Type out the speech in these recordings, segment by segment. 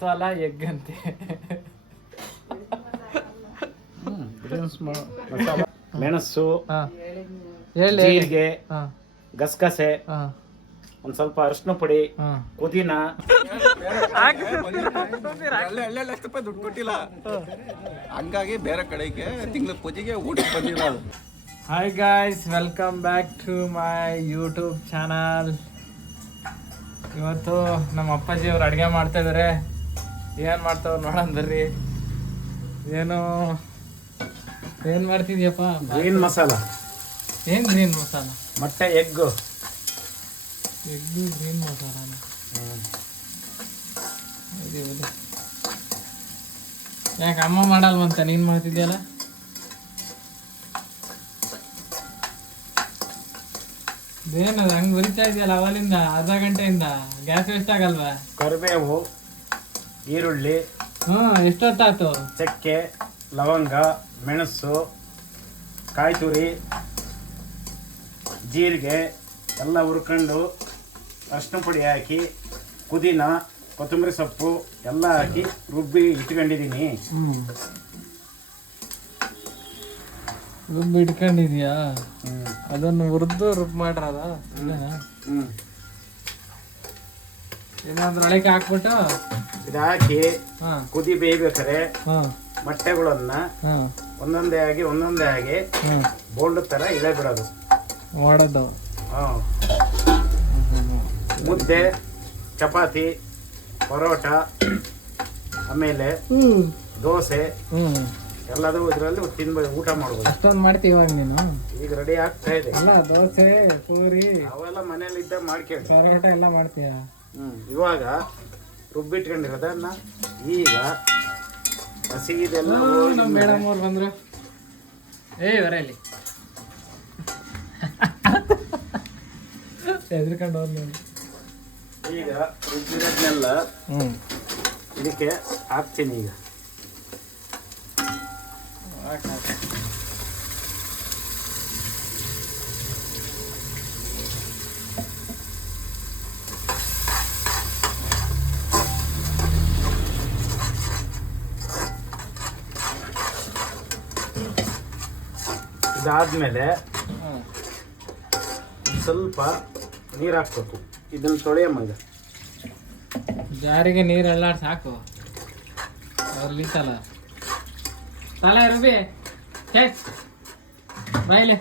Masala egg ಅಂತೆ. ಮಸಾಲ ಮೆಣಸು, ಜೀರಿಗೆ, ಗಸಗಸೆ, ಒಂದ್ ಸ್ವಲ್ಪ ಅರಿಶಿನ ಪುಡಿ, ಪುದೀನ. ದುಡ್ಡು ಕೊಟ್ಟಿಲ್ಲ, ಹಂಗಾಗಿ ಬೇರೆ ಕಡೆಗೆ ತಿಂಗಳ ಪೂಜೆಗೆ ಊಟಕ್ಕೆ ಬಂದಿರೋದು. Hi guys, welcome back to my YouTube channel. ಇವತ್ತು ನಮ್ಮ ಅಪ್ಪಾಜಿ ಅವ್ರು ಅಡುಗೆ ಮಾಡ್ತಾ ಇದಾರೆ. ಏನು ಮಾಡ್ತಾವ್ರು ನೋಡೋಣ ಬರ್ರಿ. ಏನು ಮಾಡ್ತಿದ್ಯಪ್ಪ? ಗ್ರೀನ್ ಮಸಾಲ. ಏನು ಗ್ರೀನ್ ಮಸಾಲ? ಮೊಟ್ಟೆ, ಎಗ್ಗು ಗ್ರೀನ್ ಮಸಾಲ. ಯಾಕೆ ಅಮ್ಮ ಮಾಡಲ್ವಂತ ನೀನು ಮಾಡ್ತಿದ್ಯಲ್ಲ? ಏನದು ಹಂಗೆ ಉರಿತಾ ಇದೆಯಲ್ಲ ಅವಲಿಂದ ಅರ್ಧ ಗಂಟೆಯಿಂದ? ಗ್ಯಾಸ್ ವೇಸ್ಟ್ ಆಗಲ್ವಾ? ಕರಿಬೇವು, ಈರುಳ್ಳಿ, ಎಷ್ಟೊತ್ತಾಯ್ತು? ಚಕ್ಕೆ, ಲವಂಗ, ಮೆಣಸು, ಕಾಯಿ ತುರಿ, ಜೀರಿಗೆ ಎಲ್ಲ ಹುರ್ಕೊಂಡು ಅರಿಶಿನ ಪುಡಿ ಹಾಕಿ, ಪುದೀನ, ಕೊತ್ತಂಬರಿ ಸೊಪ್ಪು ಎಲ್ಲ ಹಾಕಿ ರುಬ್ಬಿ ಇಟ್ಕೊಂಡಿದ್ದೀನಿ. ರುಬ್ಬಿ ಇಟ್ಕೊಂಡಿದ್ಯಾ? ಅದನ್ನು ಹುರಿದು ಮಾಡ್ರದ? ಏನಾದ್ರೂ ಒಳಗೆ ಹಾಕ್ಬಿಟ್ಟು ಇದು ಹಾಕಿ ಕುದಿ ಬೇಯ್ಬೇಕಾರೆ ಮೊಟ್ಟೆಗಳನ್ನ ಒಂದೊಂದೇ ಆಗಿ ಬೋಂಡು ತರ ಇಳೆ ಬಿಡೋದು ಮಾಡೋದು. ಮುದ್ದೆ, ಚಪಾತಿ, ಪರೋಟ, ಆಮೇಲೆ ದೋಸೆ ಎಲ್ಲದೂ ಇದರಲ್ಲಿ ಊಟ ಮಾಡ್ಬೋದು. ಅಷ್ಟೊಂದು ಮಾಡ್ತೀವಿ ಇವಾಗ ನೀನು? ಈಗ ರೆಡಿ ಆಗ್ತಾ ಇದೆ. ಎಲ್ಲ ದೋಸೆ, ಪೂರಿ ಅವೆಲ್ಲ ಮನೇಲಿ ಇದ್ದ ಮಾಡ್ಕೊಂಡು ಪರೋಟ ಎಲ್ಲ ಮಾಡ್ತೀಯ? ಇವಾಗ ರುಬ್ಬಿಟ್ಕೊಂಡಿರೋದನ್ನ ಈಗ ಹಸಿದೆಲ್ಲ. ನಮ್ಮ ಮೇಡಮ್ ಅವ್ರು ಬಂದ್ರು. ಬರಲಿ ಹೆದರ್ಕೊಂಡು ಹೋದ್. ಈಗ ರುಬ್ಬಿರೋದನ್ನೆಲ್ಲ ಇದಕ್ಕೆ ಹಾಕ್ತೀನಿ. ಈಗ ಇದಾದ್ಮೇಲೆ ಸ್ವಲ್ಪ ನೀರು ಹಾಕ್ಬೇಕು. ಇದನ್ನ ತೊಳೆಯಮ್ಮ. ಜಾರಿಗೆ ನೀರು ಎಲ್ಲ ಸಾಕು. ಅವ್ರಲ್ಲಿ ತಲೆ ರುಬಿ ಬಾಯ್ಲೆ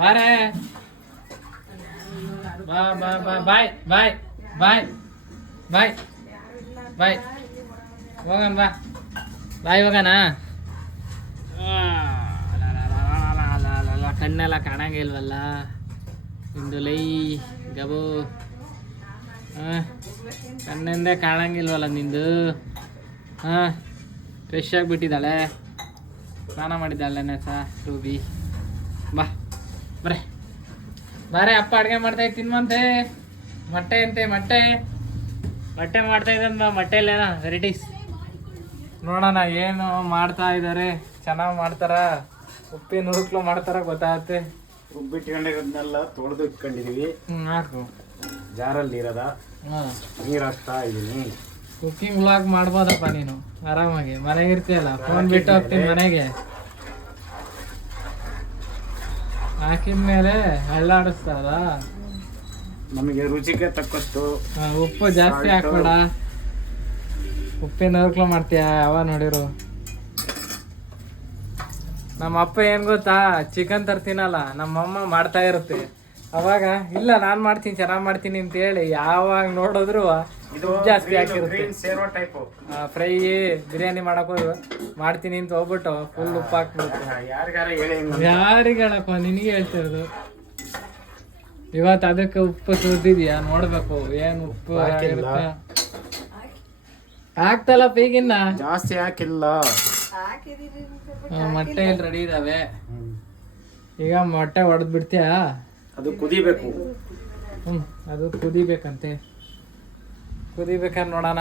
ಬಾರೆ. ಬಾ ಬಾ ಬಾ ಬಾಯ್ ಬಾಯ್ ಬಾಯ್ ಬಾಯ್ ಬಾಯ್ ಹೋಗೋಣ. ಬಾ ಬಾಯ್ ಹೋಗೋಣ. ಕಣ್ಣೆಲ್ಲ ಕಾಣಂಗಿಲ್ವಲ್ಲ ನಿಂದು ಲೈ ಗಬು. ಕಣ್ಣಿಂದೇ ಕಾಣಂಗಿಲ್ವಲ್ಲ ನಿಂದು. ಫ್ರೆಶ್ ಆಗಿಬಿಟ್ಟಿದ್ದಾಳೆ, ಸ್ನಾನ ಮಾಡಿದ್ದಾಳೆ ರೂಬಿ. ಬಾ ಬರ್ರೆ ಬಾರೆ, ಅಪ್ಪ ಅಡುಗೆ ಮಾಡ್ತಾ ತಿನ್ವಂತೆ. ಮೊಟ್ಟೆ ಅಂತೆ, ಮೊಟ್ಟೆ ಮಾಡ್ತಾ ಇದ್ದಂತ. ಮೊಟ್ಟೆಲ್ಲೇನೋ ವೆರೈಟೀಸ್ ನೋಡೋಣ ಏನು ಮಾಡ್ತಾ ಇದ್ದಾರೆ. ಚೆನ್ನಾಗಿ ಮಾಡ್ತಾರ, ಉಪ್ಪಿನ ಹುರುಕ್ಲು ಮಾಡ್ತಾರ ಗೊತ್ತಾಗುತ್ತೆ. ರುಬ್ಬಿಟ್ಕೊಂಡಿರೋದನ್ನೆಲ್ಲ ತೊಳೆದು ಇಟ್ಕೊಂಡಿದೀವಿ. ಹಾಕು ಜಾರಲ್ಲಿ ಇರೋದ ನೀರು ಹಾಕ್ತಾ ಇದೀನಿ. ಕುಕ್ಕಿಂಗ್ ವ್ಲಾಗ್ ಮಾಡ್ಬೋದಪ್ಪ ನೀನು ಆರಾಮಾಗಿ. ಮನೆಗೆ ಇರ್ತೀಯಲ್ಲ, ಫೋನ್ ಬಿಟ್ಟು ಹೋಗ್ತೀನಿ ಮನೆಗೆ. ಹಾಕಿದ್ಮೇಲೆ ಹಳ್ಳಾಡಿಸ್ತಾರ. ನಮಗೆ ರುಚಿಗೆ ತಕ್ಕಷ್ಟು ಉಪ್ಪು ಜಾಸ್ತಿ ಹಾಕ್ಬೇಡ. ಉಪ್ಪಿನ ಹುರುಕ್ಲು ಮಾಡ್ತೀಯ ಯಾವ ನೋಡಿರು. ನಮ್ಮ ಅಪ್ಪ ಏನು ಗೊತ್ತಾ, ಚಿಕನ್ ತರ್ತೀನಲ್ಲ, ನಮ್ಮಮ್ಮ ಮಾಡ್ತಾ ಇರುತ್ತೆ. ಅವಾಗ ಇಲ್ಲ ನಾನು ಮಾಡ್ತೀನಿ, ಚೆನ್ನಾಗಿ ಮಾಡ್ತೀನಿ ಅಂತ ಹೇಳಿ ಯಾವಾಗ ನೋಡಿದ್ರು ಜಾಸ್ತಿ ಹಾಕಿರುತ್ತೆ. ಫ್ರೈ ಬಿರಿಯಾನಿ ಮಾಡಕ್ಕೂ ಮಾಡ್ತೀನಿ ಅಂತ ಹೋಗ್ಬಿಟ್ಟು ಫುಲ್ ಉಪ್ಪು ಹಾಕ್ಬಿಡುತ್ತೆ. ಯಾರಿಗೆ ಹೇಳಪ್ಪ, ನಿನಗೆ ಹೇಳ್ತಿರೋದು. ಇವತ್ತು ಅದಕ್ಕೆ ಉಪ್ಪು ಸುರಿದಿದ್ಯಾ ನೋಡ್ಬೇಕು, ಏನು ಉಪ್ಪು ಆಗಿರುತ್ತೆ. ಆಗ್ತಲ್ಲಪ್ಪ ಈಗಿನ್ನ ಜಾಸ್ತಿ ಹಾಕಿಲ್ಲ. ಮೊಟ್ಟೆ ಇಲ್ಲಿ ರೆಡಿ ಇದಾವೆ. ಈಗ ಮೊಟ್ಟೆ ಹೊಡೆದ್ ಬಿಡ್ತೀಯಾ? ಅದು ಕುದಿಬೇಕು. ಅದು ಕುದಿಬೇಕಂತೆ. ಕುದಿಬೇಕಂತ ನೋಡೋಣ.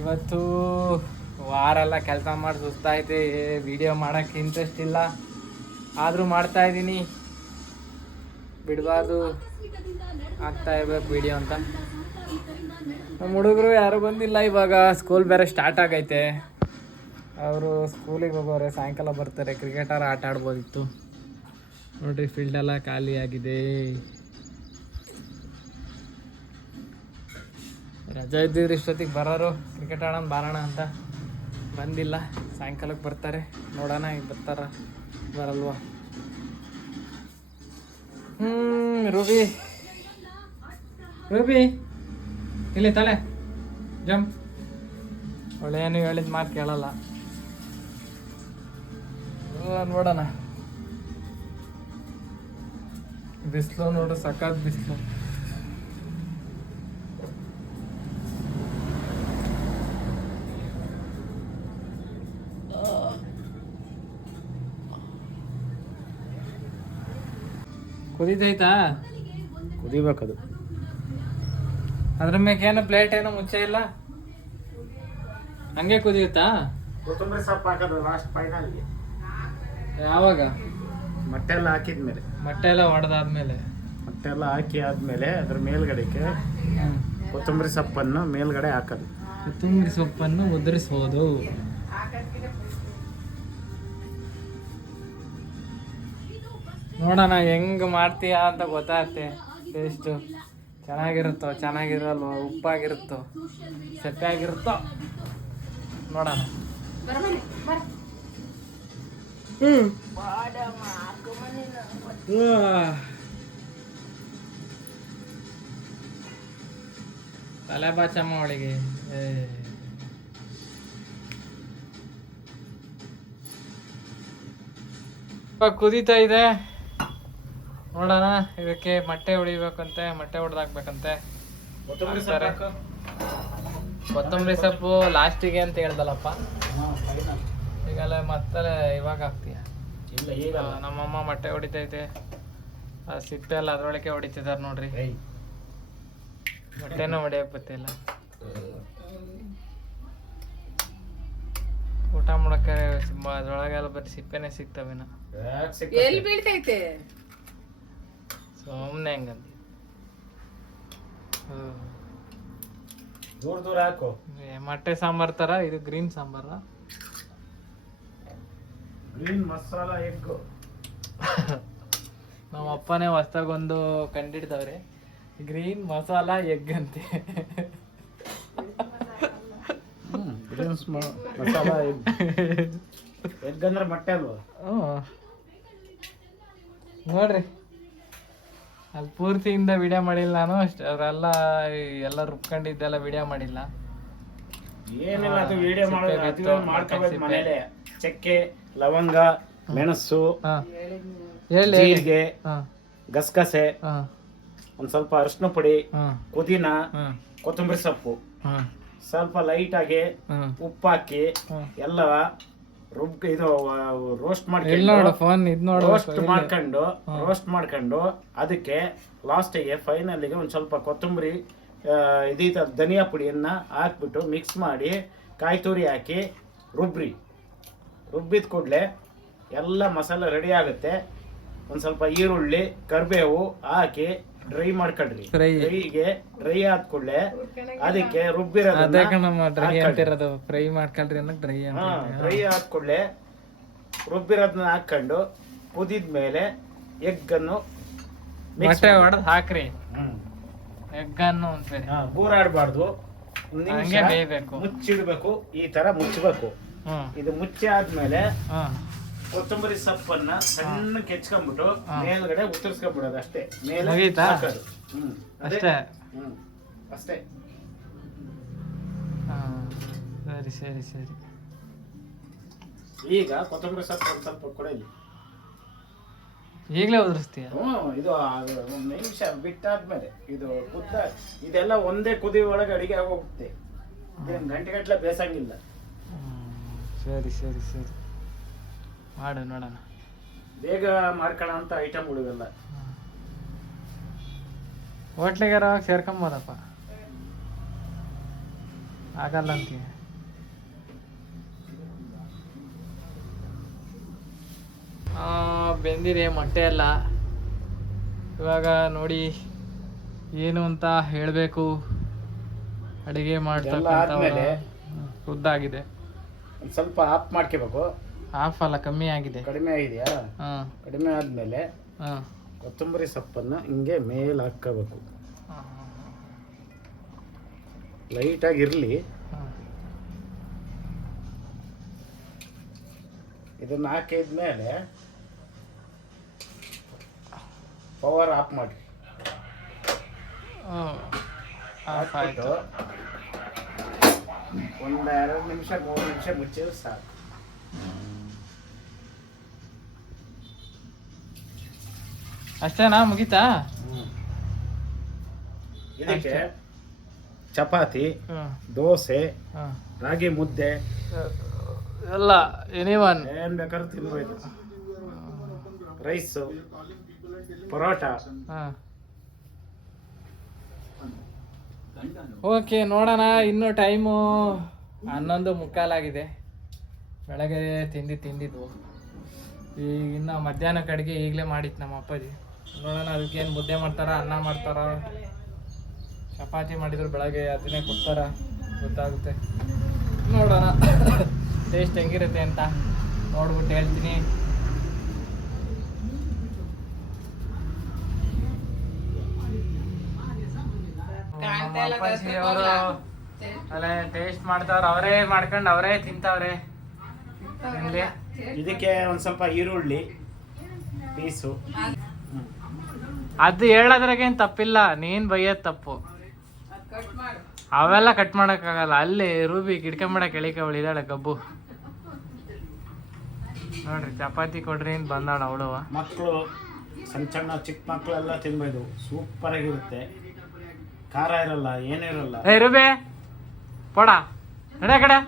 ಇವತ್ತು ವಾರ ಎಲ್ಲ ಕೆಲಸ ಮಾಡಿ ಸುಸ್ತಾಯ್ತು. ವಿಡಿಯೋ ಮಾಡೋಕ್ಕೆ ಇಂಟ್ರೆಸ್ಟ್ ಇಲ್ಲ, ಆದರೂ ಮಾಡ್ತಾಯಿದ್ದೀನಿ. ಬಿಡಬಾರ್ದು, ಆಗ್ತಾ ಇರ್ಬೇಕು ವಿಡಿಯೋ ಅಂತ. ನಮ್ಮ ಹುಡುಗರು ಯಾರು ಬಂದಿಲ್ಲ. ಇವಾಗ ಸ್ಕೂಲ್ ಬೇರೆ ಸ್ಟಾರ್ಟ್ ಆಗೈತೆ. ಅವರು ಸ್ಕೂಲಿಗೆ ಹೋಗೋರೆ, ಸಾಯಂಕಾಲ ಬರ್ತಾರೆ. ಕ್ರಿಕೆಟರ್ ಆಟ ಆಡ್ಬೋದಿತ್ತು. ನೋಡ್ರಿ ಫೀಲ್ಡ್ ಎಲ್ಲ ಖಾಲಿ ಆಗಿದೆ. ರಜೆ ಇದ್ದಿದ್ರೆ ಇಷ್ಟೊತ್ತಿಗೆ ಬರೋರು, ಕ್ರಿಕೆಟ್ ಆಡೋಣ ಬಾರೋಣ ಅಂತ. ಬಂದಿಲ್ಲ, ಸಾಯಂಕಾಲಕ್ಕೆ ಬರ್ತಾರೆ. ನೋಡೋಣ ಈಗ ಬರ್ತಾರ ಬರಲ್ವಾ. ರೂಬಿ ರೂಬಿ ಇಲ್ಲಿ ತಲೆ ಜಂಪ್. ಒಳ್ಳೆಯನು ಹೇಳಿದ ಮಾತು ಕೇಳಲ್ಲ. ನೋಡೋಣ. ಬಿಸಿಲು ನೋಡು, ಸಖತ್ ಬಿಸಿಲು. ಕುದೀತೈತಾ? ಕುದಿಬೇಕದು. ಅದ್ರ ಮೇಕೇನು ಪ್ಲೇಟ್ ಏನೋ ಮುಚ್ಚೆ ಇಲ್ಲ, ಹಂಗೆ ಕುದಿಯುತ್ತಾ? ಕೊತ್ತಂಬರಿ ಸೊಪ್ಪು ಹಾಕೋದು ಲಾಸ್ಟ್ ಫೈನಲ್ಗೆ. ಯಾವಾಗ? ಮೊಟ್ಟೆ ಎಲ್ಲ ಹಾಕಿದ್ಮೇಲೆ, ಮೊಟ್ಟೆ ಎಲ್ಲ ಹೊಡೆದಾದ್ಮೇಲೆ, ಮೊಟ್ಟೆ ಎಲ್ಲ ಹಾಕಿ ಆದ್ಮೇಲೆ ಅದ್ರ ಮೇಲ್ಗಡೆಗೆ ಕೊತ್ತಂಬರಿ ಸೊಪ್ಪನ್ನು ಮೇಲ್ಗಡೆ ಹಾಕೋದು. ಕೊತ್ತಂಬರಿ ಸೊಪ್ಪನ್ನು ಉದುರಿಸೋದು. ನೋಡೋಣ ಹೆಂಗ್ ಮಾಡ್ತೀಯಾ ಅಂತ ಗೊತ್ತಾಗುತ್ತೆ. ಟೇಸ್ಟು ಚೆನ್ನಾಗಿರುತ್ತೋ ಚೆನ್ನಾಗಿರಲ್ವೋ, ಉಪ್ಪಾಗಿರುತ್ತೋ ಸೆಪ್ಪಾಗಿರುತ್ತೋ ನೋಡೋಣ. ತಲೆ ಬಾಚಮ್ಮ ಅವಳಿಗೆ. ಕುದೀತಾ ಇದೆ, ನೋಡೋಣ. ಇದಕ್ಕೆ ಮೊಟ್ಟೆ ಹೊಡಿಬೇಕಂತೆ, ಮೊಟ್ಟೆ ಹೊಡೆದಾಕ್ಬೇಕಂತೆ. ಕೊತ್ತಂಬರಿ ಸೊಪ್ಪು ಲಾಸ್ಟಿಗೆ ಅಂತ ಹೇಳ್ದಲ್ಲಪ್ಪ. ಈಗಲ್ಲ ಮತ್ತೆ ಇವಾಗ ಹಾಕ್ತೀಯ? ಇಲ್ಲ, ಈಗ ನಮ್ಮಮ್ಮ ಮೊಟ್ಟೆ ಹೊಡಿತೈತೆ. ಸಿಪ್ಪೆ ಎಲ್ಲ ಅದ್ರೊಳಗೆ ಹೊಡಿತಿದಾರೆ ನೋಡ್ರಿ. ಮೊಟ್ಟೆನೂ ಹೊಡಿಯಕ್ ಗೊತ್ತಿಲ್ಲ. ಊಟ ಮಾಡಕ್ಕೆ ಅದ್ರೊಳಗೆಲ್ಲ ಬರೀ ಸಿಪ್ಪೆನೆ ಸಿಗ್ತವೇನ. ಎಲ್ಲಿ ಬೀಳ್ತೈತೆ? ಸುಮ್ಮನೆ ಹೆಂಗಂತ ದೂರ ದೂರ ಹಾಕು. ಮೊಟ್ಟೆ ಸಾಂಬಾರ್ ತರ ಇದು ಗ್ರೀನ್ ಸಾಂಬಾರ. Green masala egg. ನಮ್ಮ ಅಪ್ಪನೇ ಹೊಸ್ದಾಗೊಂದು ಕಂಡಿಡ್ದವ್ರೆ, ಗ್ರೀನ್ ಮಸಾಲ ಎಗ್ ಅಂತೆ. Green masala egg. ಎಗ್ ಅಂದ್ರೆ ಮೊಟ್ಟೆ ಅಲ್ವಾ? ನೋಡ್ರಿ, ಅಲ್ಲಿ ಪೂರ್ತಿಯಿಂದ ವಿಡಿಯೋ ಮಾಡಿಲ್ಲ ನಾನು. ಅಷ್ಟೇ ಅವರೆಲ್ಲ ಎಲ್ಲ ರುಬ್ಕೊಂಡಿದ್ದೆಲ್ಲ ವಿಡಿಯೋ ಮಾಡಿಲ್ಲ. ಏನಿಲ್ಲ, ಅದು ವಿಡಿಯೋ ಮಾಡೋದು ಮಾಡ್ಕೋಬೇಕು ಮನೇಲೆ. ಚಕ್ಕೆ, ಲವಂಗ, ಮೆಣಸು, ಜೀರಿಗೆ, ಗಸಗಸೆ, ಒಂದ್ ಸ್ವಲ್ಪ ಅರಿಶಿನ ಪುಡಿ, ಪುದೀನ, ಕೊತ್ತಂಬರಿ ಸೊಪ್ಪು, ಸ್ವಲ್ಪ ಲೈಟ್ ಆಗಿ ಉಪ್ಪು ಹಾಕಿ ಎಲ್ಲ ಇದು ರೋಸ್ಟ್ ಮಾಡ್ಕೊಂಡು ಅದಕ್ಕೆ ಲಾಸ್ಟಿಗೆ ಫೈನಲ್ಗೆ ಒಂದ್ ಸ್ವಲ್ಪ ಕೊತ್ತಂಬರಿ ಧನಿಯಾ ಪುಡಿಯನ್ನ ಹಾಕ್ಬಿಟ್ಟು ಮಿಕ್ಸ್ ಮಾಡಿ ಕಾಯಿ ತುರಿ ಹಾಕಿ ರುಬ್ಬಿದ ಕೂಡಲೇ ಎಲ್ಲ ಮಸಾಲೆ ರೆಡಿ ಆಗುತ್ತೆ. ಒಂದ್ ಸ್ವಲ್ಪ ಈರುಳ್ಳಿ, ಕರಿಬೇವು ಹಾಕಿ ಡ್ರೈ ಮಾಡ್ಕೊಳ್ರಿ. ಡ್ರೈ ಆದ ಕೂಡಲೇ ಅದಕ್ಕೆ ರುಬ್ಬಿರೋದು ಫ್ರೈ ಮಾಡ್ಕೊಳ್ರಿ ಅನ್ನೋ ಡ್ರೈ ಆದ ಕೂಡಲೇ ರುಬ್ಬಿರೋದನ್ನ ಹಾಕೊಂಡು ಕುದಿದ್ಮೇಲೆ ಎಗ್ ಅನ್ನು ಮೊಟ್ಟೆ ಹೊಡೆದು ಹಾಕ್ರಿ. ಎಗ್ ಅನ್ನು ಗೂರಾಡಬಾರ್ದು, ಬೇಯಬೇಕು, ಮುಚ್ಚಿಡ್ಬೇಕು. ಈ ತರ ಮುಚ್ಚಬೇಕು. ಇದು ಮುಚ್ಚಿ ಆದ್ಮೇಲೆ ಕೊತ್ತಂಬರಿ ಸೊಪ್ಪನ್ನ ಸಣ್ಣ ಕೆಚ್ಕೊಂಡ್ಬಿಟ್ಟು ಮೇಲ್ಗಡೆ ಉತ್ತರಿಸ್ಕೊಂಡ್ಬಿಡೋದು ಅಷ್ಟೇ. ಮೇಲೆ ಹಾಕೋದು. ಅಷ್ಟೇ ಅಷ್ಟೇ. ಸರಿ ಸರಿ ಸರಿ. ಈಗ ಕೊತ್ತಂಬರಿ ಸೊಪ್ಪು ಒಂದ್ ಸ್ವಲ್ಪ ಕೊಡಲಿ. ಈಗಲೇ ಉದುರಿಸ್ತೀಯ? ಇದು ಒಂದ್ ನಿಮಿಷ ಬಿಟ್ಟಾದ್ಮೇಲೆ ಇದು ಇದೆಲ್ಲ ಒಂದೇ ಕುದಿ ಒಳಗೆ ಅಡಿಗೆ ಆಗೋಗುತ್ತೆ. ಗಂಟೆಗಟ್ಟಲೆ ಬೇಸಂಗಿಲ್ಲ. ಸರಿ ಸರಿ ಸರಿ, ಮಾಡು ನೋಡೋಣ. ಬೇಗ ಮಾಡ್ಕೊಳ್ಳೋ ಅಂತ ಐಟಮ್ಗಳು ಇವೆಲ್ಲ. ಹೋಟ್ಲಿಗಾರ ಸೇರ್ಕೊಂಬೋದಪ್ಪ, ಆಗಲ್ಲ ಅಂತೀವಿ. ಬೆಂದಿದೆ ಮೊಟ್ಟೆ ಎಲ್ಲ. ಇವಾಗ ನೋಡಿ ಏನು ಅಂತ ಹೇಳಬೇಕು. ಅಡಿಗೆ ಎಲ್ಲ ಆದ್ಮೇಲೆ ಉದ್ದಾಗಿದೆ. ಒಂದು ಸ್ವಲ್ಪ ಆಫ್ ಮಾಡ್ಕೋಬೇಕು. ಆಫ್ ಅಲ್ಲ, ಕಮ್ಮಿ ಆಗಿದೆ. ಕಡಿಮೆ ಆಗಿದೆಯಾ? ಹಾಂ. ಕಡಿಮೆ ಆದ್ಮೇಲೆ ಹಾಂ. ಕೊತ್ತಂಬರಿ ಸೊಪ್ಪನ್ನು ಹಿಂಗೆ ಮೇಲೆ ಹಾಕ್ಕೋಬೇಕು. ಲೈಟಾಗಿ ಇರಲಿ. ಇದನ್ನು ಹಾಕಿದ್ಮೇಲೆ ಪವರ್ ಆಫ್ ಮಾಡಿ. ಹಾಕ್ಬಿಟ್ಟು ಒಂದು 2 ನಿಮಿಷ 3 ನಿಮಿಷ ಮುಚ್ಚಿದ್ರೆ ಸಾಕು. ಅಷ್ಟೇನಾ? ಮುಗೀತಾ? ಇದಕ್ಕೆ ಚಪಾತಿ, ದೋಸೆ, ರಾಗಿ ಮುದ್ದೆ ಎಲ್ಲ ಎನಿವನ್ ಏನ್ ಬೇಕಾದ್ರೂ ತಿನ್ಬೋದು. ರೈಸು, ಪರೋಟ. ಓಕೆ, ನೋಡೋಣ. ಇನ್ನು ಟೈಮು 11:15 ಬೆಳಗ್ಗೆ ತಿಂದಿದ್ವು. ಈಗ ಇನ್ನು ಮಧ್ಯಾಹ್ನಕ್ಕೆ ಅಡುಗೆ ಈಗಲೇ ಮಾಡಿತ್ತು ನಮ್ಮ ಅಪ್ಪಾಜಿ. ನೋಡೋಣ ಅದಕ್ಕೇನು ಮುದ್ದೆ ಮಾಡ್ತಾರ, ಅನ್ನ ಮಾಡ್ತಾರ, ಚಪಾತಿ ಮಾಡಿದ್ರು ಬೆಳಗ್ಗೆ ಅದನ್ನೇ ಕೊಡ್ತಾರ, ಗೊತ್ತಾಗುತ್ತೆ. ನೋಡೋಣ ಟೇಸ್ಟ್ ಹೆಂಗಿರುತ್ತೆ ಅಂತ ನೋಡ್ಬಿಟ್ಟು ಹೇಳ್ತೀನಿ. ಅಪ್ಪಾಜಿ ಅವರು ಅಲ್ಲೇ ಟೇಸ್ಟ್ ಮಾಡ್ತಾವ್ರ, ಅವರೇ ಮಾಡ್ಕೊಂಡು ಅವರೇ ತಿಂತಾವ್ರೆ. ಇದಕ್ಕೆ ಒಂದು ಸ್ವಲ್ಪ ಈರುಳ್ಳಿ ಪೀಸು. ಅದು ಹೇಳೋದ್ರಾಗೇನು ತಪ್ಪಿಲ್ಲ, ನೀನ್ ಬೈಯೋದು ತಪ್ಪು. ಅವೆಲ್ಲ ಕಟ್ ಮಾಡೋಕ್ಕಾಗಲ್ಲ. ಅಲ್ಲಿ ರೂಬಿ ಕಿಡ್ಕೊಂಬಿಡಕ್ಕೆ ಎಳಿಕವಳಿದಾಳೆ ಗಬ್ಬು. ನೋಡ್ರಿ ಚಪಾತಿ ಕೊಡ್ರಿ ಅಂತ ಬಂದಾಳ ಅವಳು. ಮಕ್ಕಳು ಸಣ್ಣ ಸಣ್ಣ ಚಿಕ್ಕ ಮಕ್ಕಳೆಲ್ಲ ತಿನ್ಬೋದು. ಸೂಪರ್ ಆಗಿರುತ್ತೆ. ಖಾರ ಇರಲ್ಲ, ಏನೂ ಇರಲ್ಲ. ಏ ರೂಬಿ ಪೋಡ ನಡೆ ಕಡೆ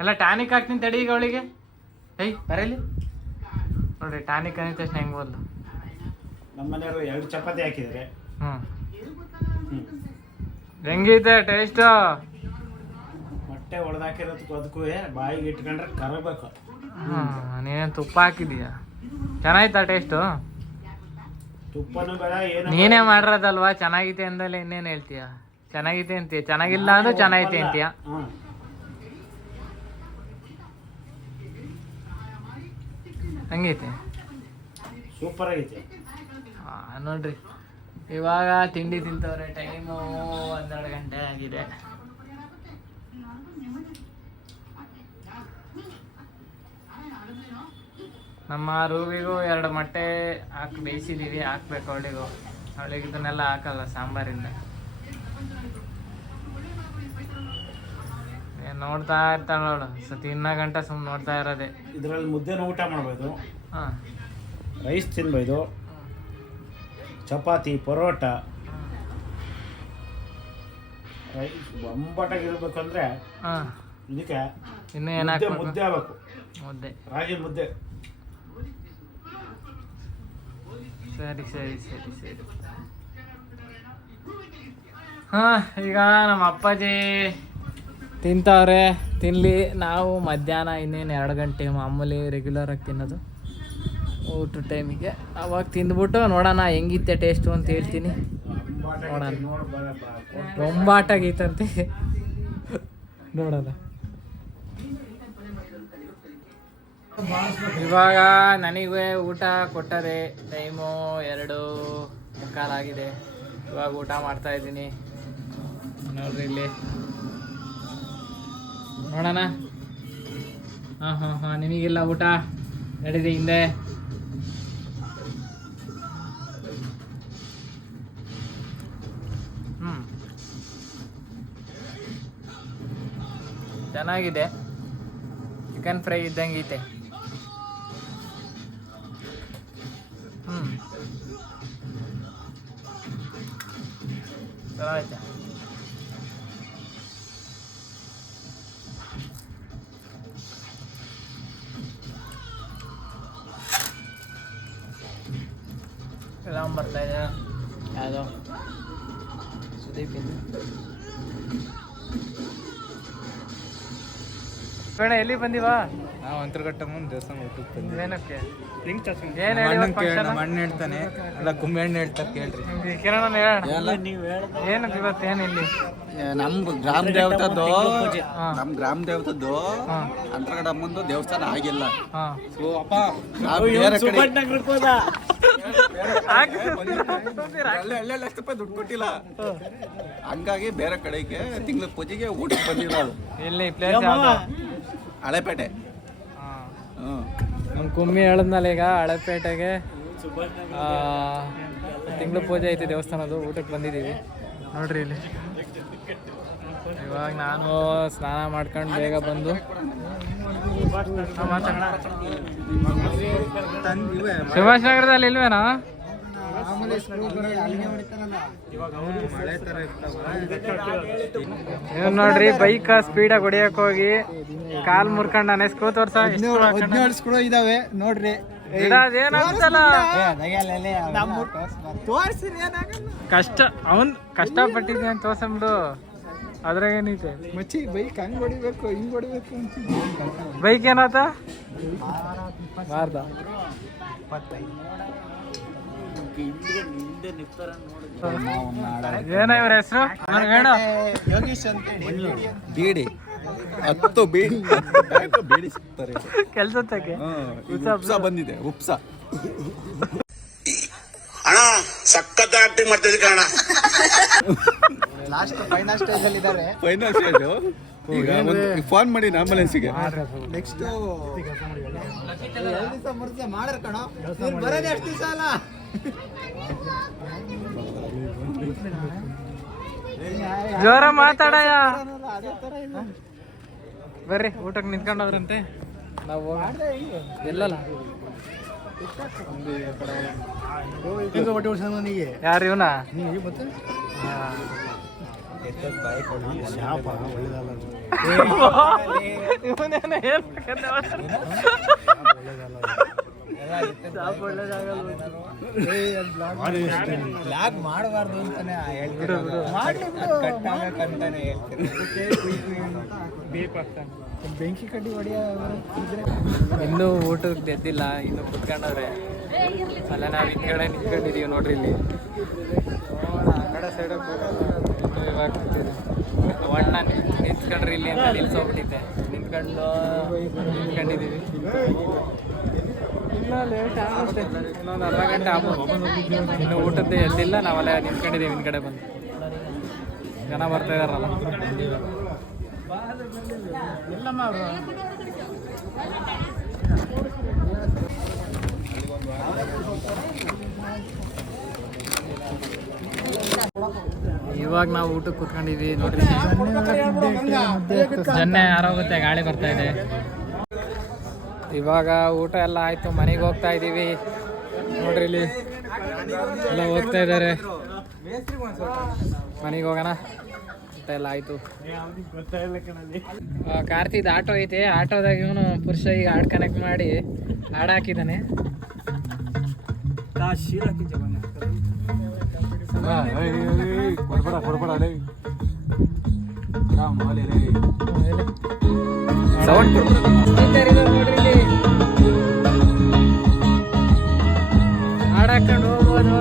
ಎಲ್ಲ ಟಾನಿಕ್ ಹಾಕ್ತೀನಿ ತಡಿ ಈಗ ಅವಳಿಗೆ. ಬರೀಲಿ ನೋಡ್ರಿ, ಟಾನಿಕ್ ಅಂದ ತಕ್ಷಣ ಹೆಂಗ್ ಹೋದ್ಲು. ನಮ್ಮ ಮನೆಯವರು 2 ಚಪಾತಿ ಹಾಕಿದ್ದಾರೆ. ಹೆಂಗಿದೆ ಟೇಸ್ಟ್? ಮೊಟ್ಟೆ ಹೊಡೆದಾಕಿರೋದಕ್ಕೂ ಅದಕ್ಕೂ ಬಾಯಿಗೆ ಇಟ್ಕೊಂಡ್ರೆ ಕರಬೇಕು. ನೀನೇನು ತುಪ್ಪ ಹಾಕಿದೀಯ? ಚೆನ್ನಾಯ್ತಾ ಟೇಸ್ಟು? ತುಪ್ಪನೂ ಬೇಡ ಏನು. ನೀನೇ ಮಾಡಿರೋದಲ್ವಾ? ಚೆನ್ನಾಗೈತೆ ಅಂದಲ್ಲ ಇನ್ನೇನು ಹೇಳ್ತೀಯ? ಚೆನ್ನಾಗೈತೆ ಅಂತೀಯ, ಚೆನ್ನಾಗಿಲ್ಲ ಅಂದ್ರೆ ಚೆನ್ನಾಗೈತೆ ಅಂತೀಯ. ಹಂಗೈತೆ, ಸೂಪರ್ ಆಗೈತೆ. ನೋಡ್ರಿ ಇವಾಗ ತಿಂಡಿ ತಿಂತವ್ರೆ. ಟೈಮು 12 ಗಂಟೆ ಆಗಿದೆ. ನಮ್ಮ ರೂಬಿಗೂ 2 ಮೊಟ್ಟೆ ಹಾಕಿ ಬೇಯಿಸಿದೀವಿ, ಹಾಕ್ಬೇಕು ಅವಳಿಗೆ ಇದನ್ನೆಲ್ಲ ಹಾಕಲ್ಲ ಸಾಂಬಾರಿಂದ. ನೋಡ್ತಾ ಇರ್ತಾಳ ನೋಡು, ತಿನ್ನೋ ಗಂಟೆ ಸುಮ್ಮನೆ ನೋಡ್ತಾ ಇರೋದೆ. ಇದರಲ್ಲಿ ಮುದ್ದೆನೂ ಊಟ ಮಾಡ್ಬೋದು, ಹಾಂ, ರೈಸ್ ತಿನ್ಬೋದು, ಚಪಾತಿ, ಪರೋಟ. ರೈಸ್ ಬೊಂಬಾಟಾಗಿರ್ಬೇಕಂದ್ರೆ ಹಾಂ, ಇದಕ್ಕೆ ಇನ್ನೂ ಏನು ಮುದ್ದೆ ಆಗಬೇಕು. ಮುದ್ದೆ, ರಾಗಿ ಮುದ್ದೆ. ಸರಿ ಸರಿ ಸರಿ ಸರಿ. ಹಾಂ, ಈಗ ನಮ್ಮ ಅಪ್ಪಾಜಿ ತಿಂತವ್ರೆ, ತಿನ್ನಲಿ. ನಾವು ಮಧ್ಯಾಹ್ನ ಇನ್ನೇನು 2 ಗಂಟೆ ಮಾಮೂಲಿ ರೆಗ್ಯುಲರಾಗಿ ತಿನ್ನೋದು ಊಟ ಟೈಮಿಗೆ. ಅವಾಗ ತಿಂದ್ಬಿಟ್ಟು ನೋಡೋಣ ಹೆಂಗಿತ್ತೆ ಟೇಸ್ಟು ಅಂತ ಹೇಳ್ತೀನಿ. ನೋಡೋಣ, ಬೊಂಬಾಟಾಗೈತಂತೆ, ನೋಡೋಣ. ಇವಾಗ ನನಗೆ ಊಟ ಕೊಟ್ಟರೆ ಟೈಮು 2:15 ಆಗಿದೆ. ಇವಾಗ ಊಟ ಮಾಡ್ತಾ ಇದ್ದೀನಿ ನೋಡ್ರಿ ಇಲ್ಲಿ. ನೋಡೋಣ. ಹಾಂ, ನಿಮಗಿಲ್ಲ ಊಟ ನಡೀರಿ ಹಿಂದೆ. ಚೆನ್ನಾಗಿದೆ, ಚಿಕನ್ ಫ್ರೈ ಇದ್ದಂಗೆ ಐತೆ. ಚೆನ್ನಾಗೈತೆ. ಎಲ್ಲ ಬರ್ತಾ ಇದೆ ಯಾವುದೋ ಸುದೀಪ್ ಇದು. ಎಲ್ಲಿ ಬಂದಿವಾ? ನಾವು ಅಂತರ್ಘಟ್ಟಮ್ಮನ ದೇವಸ್ಥಾನ ಊಟಕ್ಕೆ ಬಂದಿದ್ದೀವಿ. ಏನಕ್ಕೆ ನಮ್ಮ ಅಣ್ಣ ಹೇಳ್ತಾನೆ, ಅಲ್ಲ ಕುಂಬೆ ಹಣ್ಣು ಹೇಳ್ತಾರೆ ಕೇಳ್ರಿ. ಕಿರಣ್ ಹೇಳೋಣ ಏನಕ್ಕೆ ಇವತ್ತು ಏನಿಲ್ಲಿ ನಮ್ ಗ್ರಾಮ ದೇವತದ್ದು ಅಂತರ್ಗಡಮ್ಮಂದು ದೇವಸ್ಥಾನ ಆಗಿಲ್ಲ. ಬೇರೆ ಕಡೆ ಲಕ್ಷ ರೂಪಾಯಿ ದುಡ್ಡು ಕೊಟ್ಟಿಲ್ಲ, ಹಂಗಾಗಿ ಬೇರೆ ಕಡೆಗೆ ತಿಂಗಳ ಪೂಜೆಗೆ ಊಟಕ್ಕೆ ಬಂದಿರೋದು. ಎಲ್ಲಿ ಪ್ಲೇಸ್ ಯಾವ್ದು? ಹಳೆಪೇಟೆ. ನಮ್ಮ ಕುಮ್ಮಿ ಹೇಳಿದ್ನಲ್ಲ ಈಗ ಹಳೆಪೇಟೆಗೆ ತಿಂಗಳ ಪೂಜೆ ಐತಿ ದೇವಸ್ಥಾನದ್ದು, ಊಟಕ್ಕೆ ಬಂದಿದ್ದೀವಿ ನೋಡ್ರಿ ಇಲ್ಲಿ. ಇವಾಗ ನಾನು ಸ್ನಾನ ಮಾಡ್ಕೊಂಡು ಬೇಗ ಬಂದು ಸುಭಾಷ್ ನಗರದಲ್ಲಿ ಇಲ್ವೇನಾ? ಇವ್ ನೋಡ್ರಿ ಬೈಕ್ ಸ್ಪೀಡಾಗಿ ಹೊಡಿಯಕ್ ಹೋಗಿ ಕಾಲ್ ಮುರ್ಕೊಂಡ ನೆಸ್ಕೋ ತೋರ್ಸ ಇದಾವೆ ನೋಡ್ರಿ. ಕಷ್ಟ ಅವನ್ ಕಷ್ಟಪಟ್ಟಿದ್ದೆ ಅಂತ ತೋರ್ಸಂಬಿಡು, ಅದ್ರಾಗ ಏನೈತೆ ಮಚ್ಚಿ ಬೈಕ್ ಹಂಗ್ ಹೊಡಿಬೇಕು ಹಿಂಗ್ ಹೊಡಿಬೇಕು ಅಂತ. ಬೈಕ್ ಏನಾತ ಬಾರ್ದ ಏನ ಇವ್ರ ಹೆಸರು ಹೇಳ? ಯೋಗೀಶ್ ಅಂತ ಬೀಡಿ 10 ಬೀಡಿ ಬೀಡಿ ಸಿಗ್ತಾರೆ. ಕೆಲ್ಸ ಉಪ್ಸ ಬಂದಿದೆ, ಉಪ್ಸ. ಅಣ್ಣ ಸಖತ್ ಆಕ್ಟಿಂಗ್ ಮಾಡ್ತಿದ್ದೆ ಕಣ. ಲಾಸ್ಟ್ ಫೈನಲ್ ಸ್ಟೇಜ್ ಅಲ್ಲಿ ಇದ್ದಾರೆ. Final stage. ಈಗ ಫೋನ್ ಮಾಡಿ ಆಂಬುಲೆನ್ಸ್ಗೆ. ನೆಕ್ಸ್ಟ್ 2 ದಿವಸ ಮಾಡ್ರ ಕಣ, ಬರೋದು ಎಷ್ಟು ದಿವಸ ಅಲ್ಲ. ಜೋರ ಮಾತಾಡಯ. ಬರ್ರಿ ಊಟಕ್ಕೆ ನಿಂತ್ಕೊಂಡವ್ರಂತೆ, ನಾವು ಎಲ್ಲಲ್ಲ ಯಾರು ಇವನ? ಇವನೇನ ಹೇಳ್ಬೇಕಂತ ಮಾಡಬಾರ್ದು ಅಂತಾನೆ ಬೆಂಕಿ ಕಡ್ಡಿ ಹೊಡಿಯ. ಇನ್ನೂ ಊಟಕ್ಕೆ ಎದ್ದಿಲ್ಲ, ಇನ್ನು ಕುತ್ಕೊಂಡವ್ರೆ. ಅಲ್ಲ ನಾವು ಹಿಂದ್ಗಡೆ ನಿಂತ್ಕೊಂಡಿದೀವಿ ನೋಡ್ರಿ ಇಲ್ಲಿ. ಕಡೆ ಸೈಡಲ್ಲಿ ಇವಾಗ ಒಣ್ಣ ನಿಂತ್ಕೊಂಡ್ರಿ ಇಲ್ಲಿ ಅಂತ ನಿಲ್ಸೋಗ್ಬಿಟ್ಟಿದ್ದೆ. ನಿಂತ್ಕೊಂಡಿದ್ದೀವಿ. ಇನ್ನೂ ಲೇಟ್ ಆಗುತ್ತೆ, ಇನ್ನೊಂದು ಅರ್ಧ ಗಂಟೆ ಆಗ್ಬೋದು. ಇನ್ನು ಊಟದ್ದೇ ಎದ್ದಿಲ್ಲ, ನಾವೆಲ್ಲ ನಿಂತ್ಕೊಂಡಿದ್ದೀವಿ ಹಿಂದ್ಗಡೆ ಬಂದು. ಜನ ಬರ್ತಾ ಇದಾರಲ್ಲ. ಇವಾಗ ನಾವು ಊಟಕ್ಕೆ ಕೂತ್ಕೊಂಡಿದ್ವಿ ನೋಡ್ರಿ. ಜನ್ನೆ ಆರೋಗುತ್ತೆ, ಗಾಳಿ ಬರ್ತಾ ಇದೆ. ಇವಾಗ ಊಟ ಎಲ್ಲ ಆಯ್ತು, ಮನೆಗೆ ಹೋಗ್ತಾ ಇದ್ದೀವಿ ನೋಡ್ರಿ. ಇಲ್ಲಿ ಎಲ್ಲ ಹೋಗ್ತಾ ಇದ್ದಾರೆ, ಮನೆಗೆ ಹೋಗೋಣ. ಊಟ ಎಲ್ಲ ಆಯ್ತು. ಕಾರ್ತಿದ್ ಆಟೋ ಐತೆ, ಆಟೋದಾಗ ಇವನು ಪುರುಷ ಈಗ ಹಾಡ್ ಕನೆಕ್ಟ್ ಮಾಡಿ ಹಾಡು ಹಾಕಿದ್ದಾನೆ. ಸೌಂಡ್ ನೋಡ್ರಿ, ಹಾಡು ಹಾಕೊಂಡು ಹೋಗ್ಬೋದು.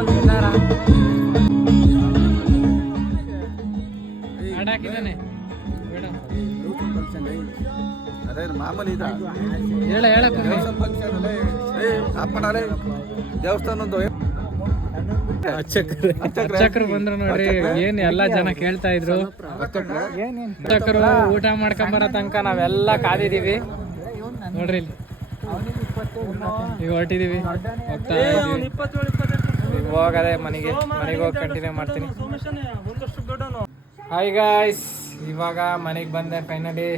ಹಾಡು ಹಾಕಿದ್ದಾನೆ ಅದೇ ಮಾಮೂಲಿ ಹೇಳ ದೇವಸ್ಥಾನದ್ದು ಅರ್ಚಕರು ಬಂದ್ರು ನೋಡ್ರಿ. ಏನ್ ಎಲ್ಲಾ ಜನ ಕೇಳ್ತಾ ಇದ್ರು. ಅರ್ಚಕರು ಊಟ ಮಾಡ್ಕೊಂಬರೋ ತನಕ ನಾವೆಲ್ಲ ಕಾದಿದೀವಿ ನೋಡ್ರಿ. ಇಲ್ಲಿ ಈಗ ಹೊರಟಿದೀವಿ, ಹೋಗ್ತಾ ಇದೀವಿ. ಈಗ ಹೋಗದೆ ಮನೆಗೆ ಹೋಗಿ ಕಂಟಿನ್ಯೂ ಮಾಡ್ತೀನಿ. ಹಾಯ್ ಗಾಯ್ಸ್, ಇವಾಗ ಮನೆಗೆ ಬಂದೆ ಫೈನಲಿ.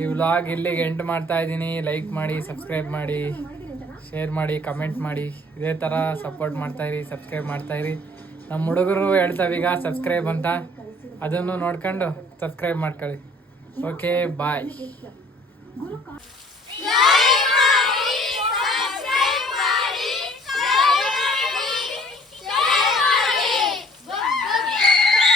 ಈ ವ್ಲಾಗ್ ಇಲ್ಲಿಗೆ ಎಂಡ್ ಮಾಡ್ತಾ ಇದ್ದೀನಿ. ಲೈಕ್ ಮಾಡಿ, ಸಬ್ಸ್ಕ್ರೈಬ್ ಮಾಡಿ, ಶೇರ್ ಮಾಡಿ, ಕಮೆಂಟ್ ಮಾಡಿ. ಇದೇ ಥರ ಸಪೋರ್ಟ್ ಮಾಡ್ತಾಯಿರಿ, ಸಬ್ಸ್ಕ್ರೈಬ್ ಮಾಡ್ತಾಯಿರಿ. ನಮ್ಮ ಹುಡುಗರು ಹೇಳ್ತಾವೀಗ ಸಬ್ಸ್ಕ್ರೈಬ್ ಅಂತ, ಅದನ್ನು ನೋಡ್ಕೊಂಡು ಸಬ್ಸ್ಕ್ರೈಬ್ ಮಾಡ್ಕೊಳ್ಳಿ. ಓಕೆ, ಬಾಯ್.